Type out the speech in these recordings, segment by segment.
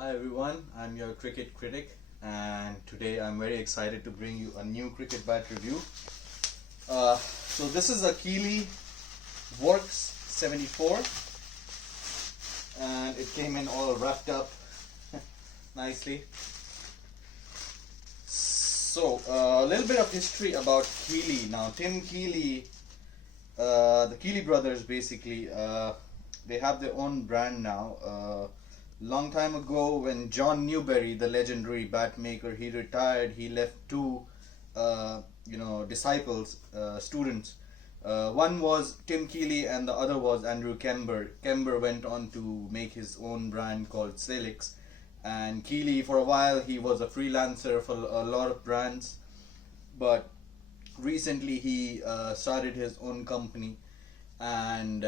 Hi everyone, I'm your cricket critic, and today I'm very excited to bring you a new cricket bat review. So this is a Keeley Worx 74, and it came in all wrapped up nicely. So a little bit of history about Keeley. Now Tim Keeley, the Keeley brothers basically, they have their own brand now. Long time ago, when John Newberry, the legendary batmaker, he retired, he left two disciples, students. One was Tim Keeley and the other was Andrew Kember. Kember went on to make his own brand called Celix, and Keeley, for a while, he was a freelancer for a lot of brands, but recently he started his own company. And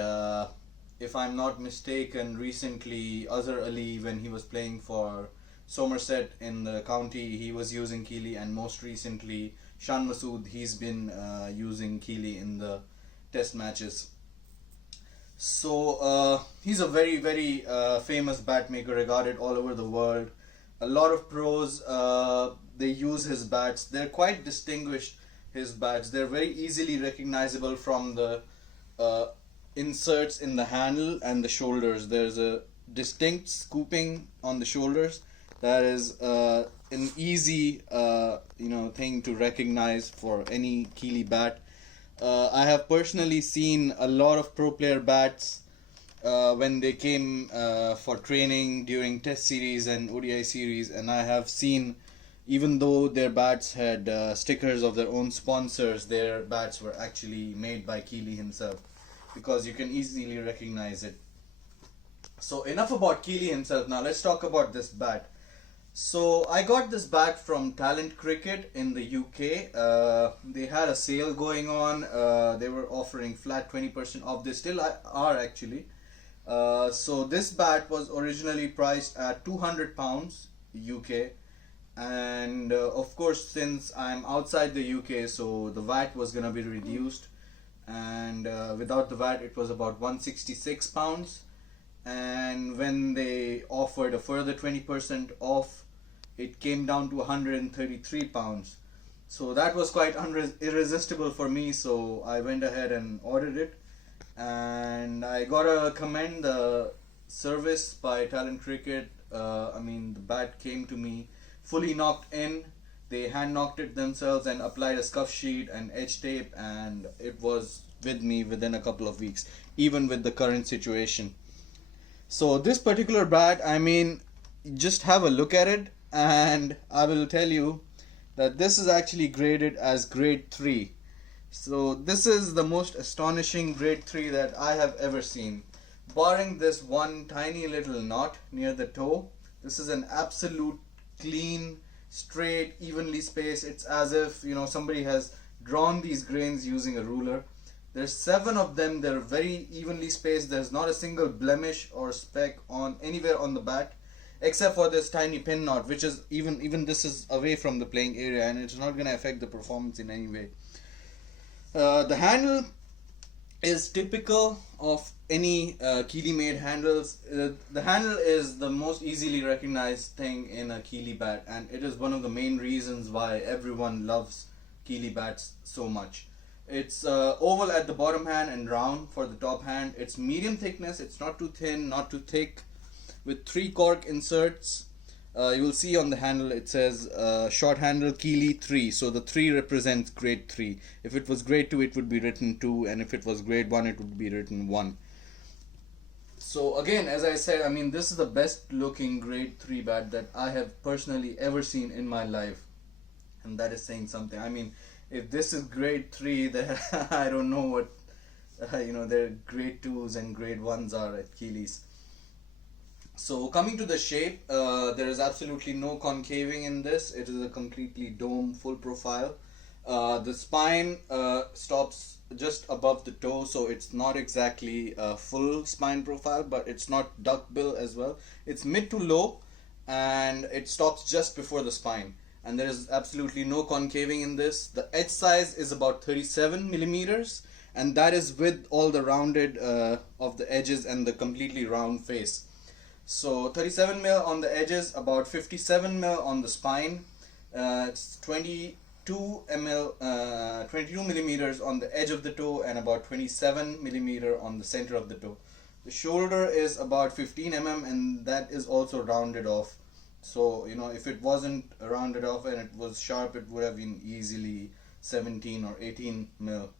if I'm not mistaken, recently Azhar Ali, when he was playing for Somerset in the county, he was using Keeley, and most recently Shan Masood, he's been using Keeley in the test matches. So he's a very famous batmaker, regarded all over the world. A lot of pros, they use his bats. They're quite distinguished. His bats, they're very easily recognizable from the uh, inserts in the handle and the shoulders. There's a distinct scooping on the shoulders that is an easy thing to recognize for any Keeley bat. I have personally seen a lot of pro player bats when they came for training during test series and ODI series, and I have seen, even though their bats had stickers of their own sponsors, their bats were actually made by Keeley himself, because you can easily recognize it. So enough about Keeley himself. Now let's talk about this bat. So I got this bat from Talent Cricket in the UK. They had a sale going on. They were offering flat 20% off. They still are actually. So this bat was originally priced at £200 UK, and of course, since I'm outside the UK, so the VAT was gonna be reduced, and without the VAT it was about £166, and when they offered a further 20% off, it came down to £133. So that was quite irresistible for me, so I went ahead and ordered it, and I gotta commend the service by Talent Cricket. The bat came to me fully knocked in. They hand knocked it themselves and applied a scuff sheet and edge tape, and it was with me within a couple of weeks, even with the current situation. So this particular bat, just have a look at it, and I will tell you that this is actually graded as grade 3. So this is the most astonishing grade 3 that I have ever seen. Barring this one tiny little knot near the toe, this is an absolute clean, straight, evenly spaced. It's as if somebody has drawn these grains using a ruler. There's 7 of them. They're very evenly spaced. There's not a single blemish or speck on anywhere on the bat, except for this tiny pin knot, which is even this is away from the playing area, and it's not going to affect the performance in any way. The handle is typical of any Keeley made handles. The handle is the most easily recognized thing in a Keeley bat, and it is one of the main reasons why everyone loves Keeley bats so much. It's oval at the bottom hand and round for the top hand. It's medium thickness. It's not too thin, not too thick, with 3 cork inserts. You will see on the handle it says short handle Keeley 3. So the 3 represents grade 3. If it was grade 2, it would be written 2, and if it was grade 1, it would be written 1. So again, as I said, this is the best looking grade 3 bat that I have personally ever seen in my life, and that is saying something. If this is grade 3, then I don't know what their grade 2s and grade 1s are at Keeley's. So coming to the shape, there is absolutely no concaving in this. It is a completely dome, full profile. The spine stops just above the toe, so it's not exactly a full spine profile, but it's not duckbill as well. It's mid to low, and it stops just before the spine. And there is absolutely no concaving in this. The edge size is about 37 millimeters, and that is with all the rounded of the edges and the completely round face. So 37 mil on the edges, about 57 mil on the spine. It's 22 millimeters on the edge of the toe, and about 27 millimeter on the center of the toe. The shoulder is about 15 and that is also rounded off. So if it wasn't rounded off and it was sharp, it would have been easily 17 or 18 mil.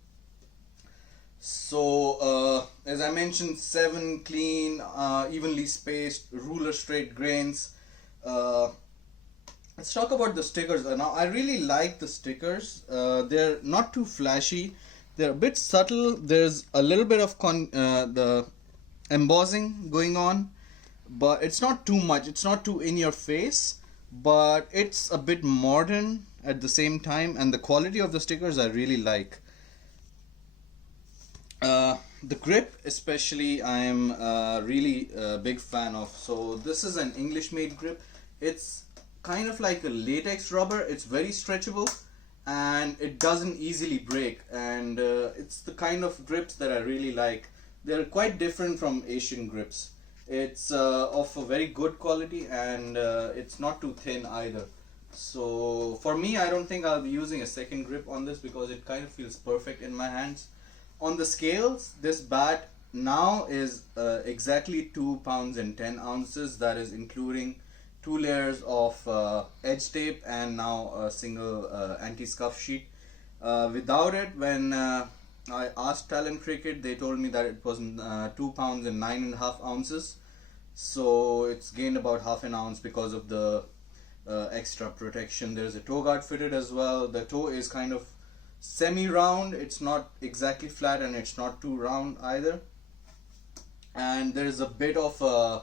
So as I mentioned, 7 clean, evenly spaced, ruler straight grains. Let's talk about the stickers. Now I really like the stickers. They're not too flashy. They're a bit subtle. There's a little bit of the embossing going on, but it's not too much. It's not too in your face, but it's a bit modern at the same time, and the quality of the stickers I really like. The grip especially I am really a big fan of. So this is an English made grip. It's kind of like a latex rubber. It's very stretchable and it doesn't easily break, and it's the kind of grips that I really like. They're quite different from Asian grips. It's of a very good quality, and it's not too thin either. So for me, I don't think I'll be using a second grip on this because it kind of feels perfect in my hands. On the scales, this bat now is exactly 2 pounds and 10 ounces. That is including 2 layers of edge tape and now a single anti-scuff sheet. Without it, when I asked Talent Cricket, they told me that it was 2 pounds and 9.5 ounces. So it's gained about half an ounce because of the extra protection. There's a toe guard fitted as well. The toe is kind of semi-round. It's not exactly flat and it's not too round either. And there's a bit of a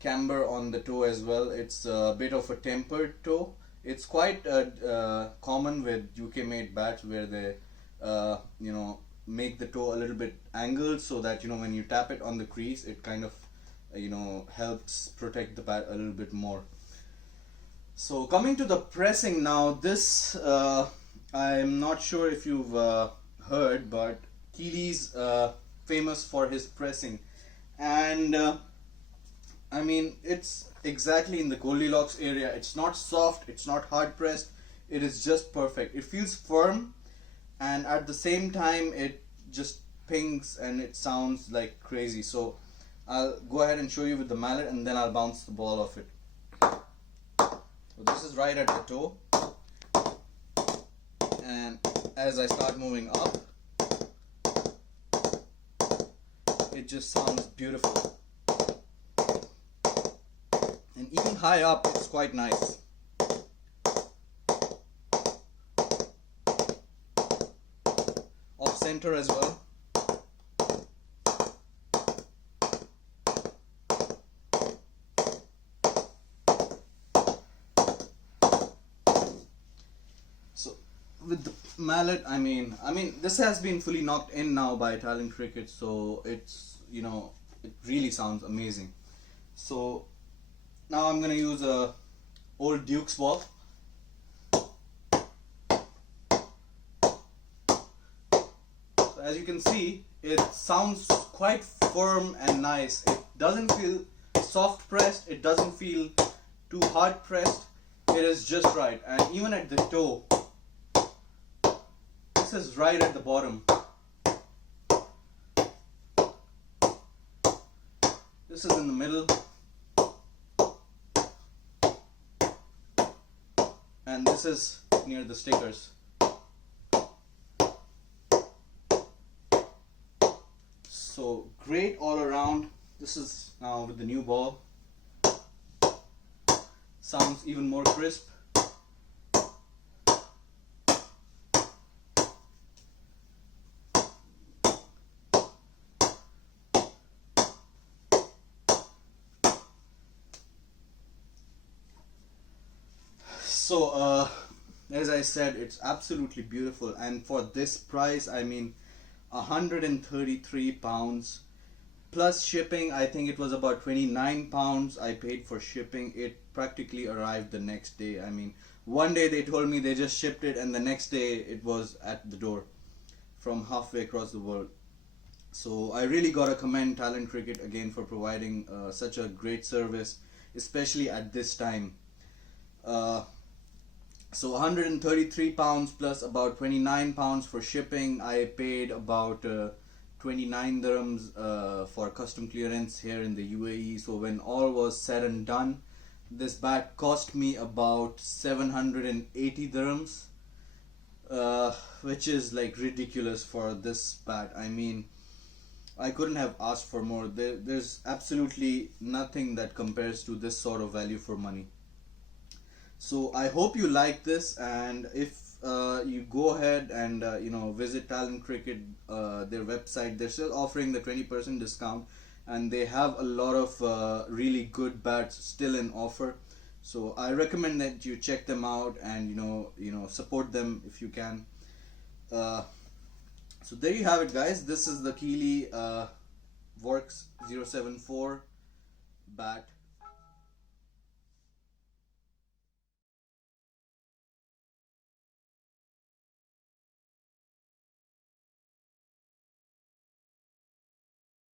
camber on the toe as well. It's a bit of a tempered toe. It's quite common with UK made bats where they make the toe a little bit angled so that when you tap it on the crease, it kind of helps protect the bat a little bit more. So coming to the pressing now, this I'm not sure if you've heard, but Keeley's famous for his pressing, and I mean, it's exactly in the Goldilocks area. It's not soft, it's not hard pressed, it is just perfect. It feels firm, and at the same time it just pings and it sounds like crazy. So I'll go ahead and show you with the mallet, and then I'll bounce the ball off it. So this is right at the toe, and as I start moving up, it just sounds beautiful. And even high up, it's quite nice. Off center as well. So with the mallet, I mean this has been fully knocked in now by Talent Cricket, so it's it really sounds amazing. So now I'm gonna use a old Duke's ball. So as you can see, it sounds quite firm and nice. It doesn't feel soft pressed, it doesn't feel too hard pressed. It is just right. And even at the toe, this is right at the bottom. This is in the middle. And this is near the stickers. So great all around. This is now with the new ball. Sounds even more crisp. So as I said, it's absolutely beautiful, and for this price, I mean, 133 pounds plus shipping. I think it was about 29 pounds I paid for shipping. It practically arrived the next day. I mean, one day they told me they just shipped it, and the next day it was at the door from halfway across the world. So I really gotta commend Talent Cricket again for providing such a great service, especially at this time. Uh, so £133 plus about £29 for shipping. I paid about 29 dirhams for custom clearance here in the UAE. So when all was said and done, this bat cost me about 780 dirhams, uh, which is like ridiculous for this bat. I mean, I couldn't have asked for more. There's absolutely nothing that compares to this sort of value for money. So I hope you like this, and if you go ahead and visit Talent Cricket, their website, they're still offering the 20% discount, and they have a lot of really good bats still in offer. So I recommend that you check them out and support them if you can. Uh, so there you have it, guys. This is the Keeley Worx 074 bat.